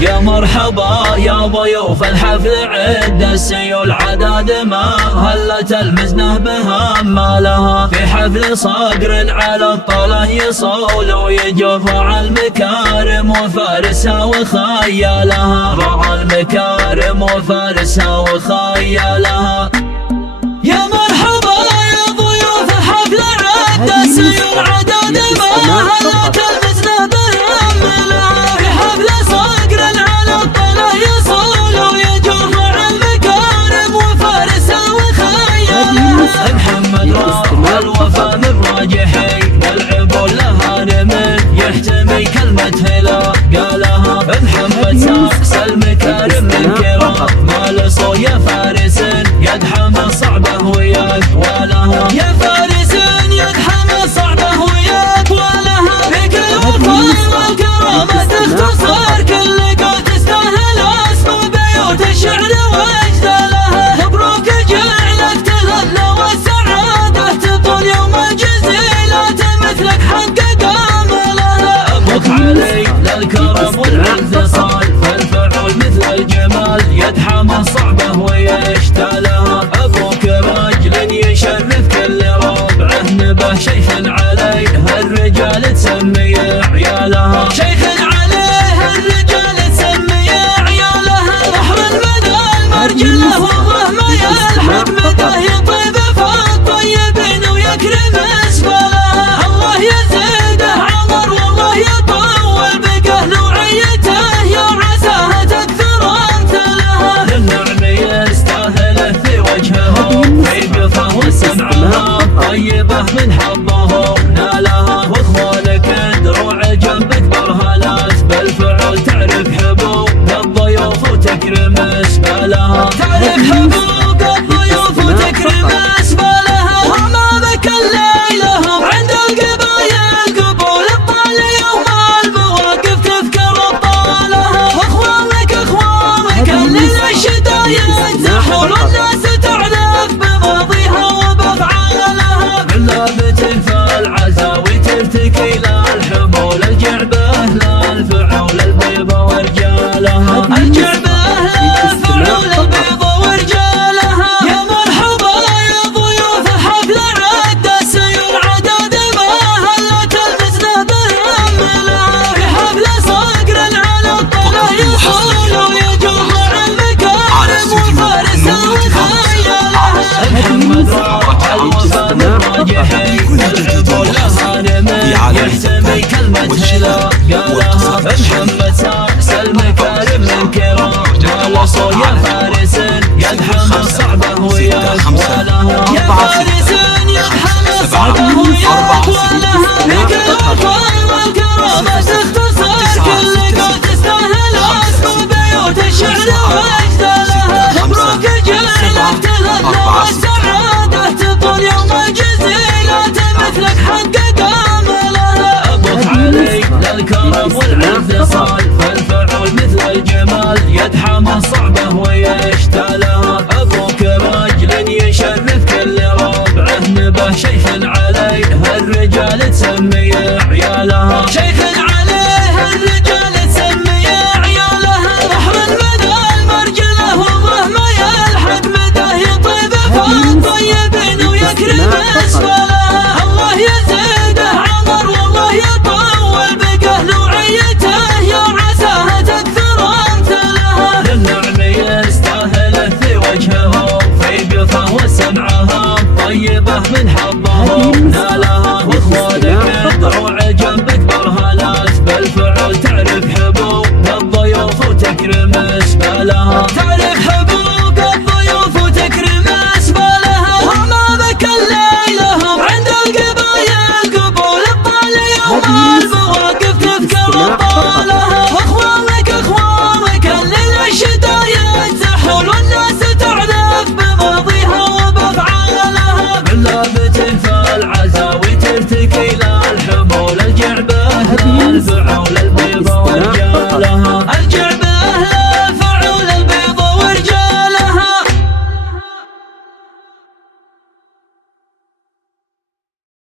يا مرحبا يا ضيوف الحفل عد السيول عدد ما هلت المزنة بها ما لها في حفل صقر على الطله يصول ويجوف رعى المكارم وفارسها وخيالها رعى المكارم وفارسها وخيالها. يا مرحبا يا ضيوف الحفل عد السيول عدد ما هلت المزنة بها ما لها في حفل صقر على الطله يصول ويجوف رعى المكارم وفارسها وخيالها. محمد راح الوفا من راجحي والعبول لها نمت يحتمي كلمة هلا قالها. محمد ساقس المكارم من كرام ما لصو يا فارس يدحم صعبه وياك ولها. يا فارس يدحم صعبه وياك ولها فيك الوفا والكرامة تختصر كل قول تستاهل اسم بيوت الشعر واجزالها. مبروك جعلك تهنى والسعادة تطول يوم الجزيلات مثلك حقق املها. ابوك علي للكرم والعز صال فالفعول مثل الجمال يدحم صعبه ويشتالها. ابوك رجل يشرف كل ربعه نبه شيخ عليه الرجال تسمي عيالها. شيخ عليه الرجال تسمي عيالها. بحر المدى المرجله ومهما يلحق مداه يطيب فالطيبين ويكرم اسفلها. الله يزيده عمر والله يطول بقه نوعيته يا عساها تكثر امثالها. للنعم يستاهله في وجهه في قفه وسمعها طيبه من حظه نالها. واخوانك دروع جنبك برهلات بالفعل تعرف حبوب الضيوف وتكرم اسبالها. تعرف حبوب الضيوف وتكرم اسبالها. وامامك الليله عند القبايل قبول الطال يوم المواقف تذكر ابطالها. واخوانك اللي للشدايد زحول والناس تعرف بماضيها وبافعالها. بلابة فالعزاوي ترتكي للحمول الجعبه للفعول البيضة ورجالها. الجعبه للفعول البيضة ورجالها. يا مرحبا يا ضيوف الحفل عد السيول عدد ما هلت المزنة بالأملها في حفل صقر على الطله يصول ويجوف رعى المكارم وفارسها وخيالها. محمد راح الوفا من راجحي والعبول لها نمت يحتمي كلمة هلا قالها. محمد ساقس المكارم من كرام ما لصو يا فارس يدحم صعبه وياك ولها. يا فارس يدحم صعبه وياك ولها فيك الوفا والكرامة تختصر كل قول تستاهل اسم بيوت الشعر واجزالها. مبروك جعلك تهنى والسعادة تطول يوم الجزيلات مثلك حقق املها. ابوك علي للكرم والعز صال فالفعول مثل الجمال يدحم صعبه ويشتالها. ابوك رجل يشرف كل ربعه نبه شيخ عليه الرجال تسمي عيالها. شيخ عليه الرجال تسمي عيالها. بحر المدى المرجله ومهما يلحق مداه يطيب فالطيبين ويكرم اسفلها. الله يزيده عمر والله يطول بقه نوعيته يا عساها تكثر امثالها. للنعم يستاهله في وجهه في قفه وسمعها طيبه من حظه نالها. واخوانك دروع جنبك برهلات بالفعل تعرف حبوب الضيوف وتكرم اسبالها. تعرف حبوب الضيوف وتكرم اسبالها. وامامك الليله عند القبايل قبول الطال يوم المواقف تذكر ابطالها. واخوانك اللي للشدايد زحول والناس تعرف بماضيها وبافعالها. بلابة فالعزاوي ترتكي للحمول الجعبه للفعول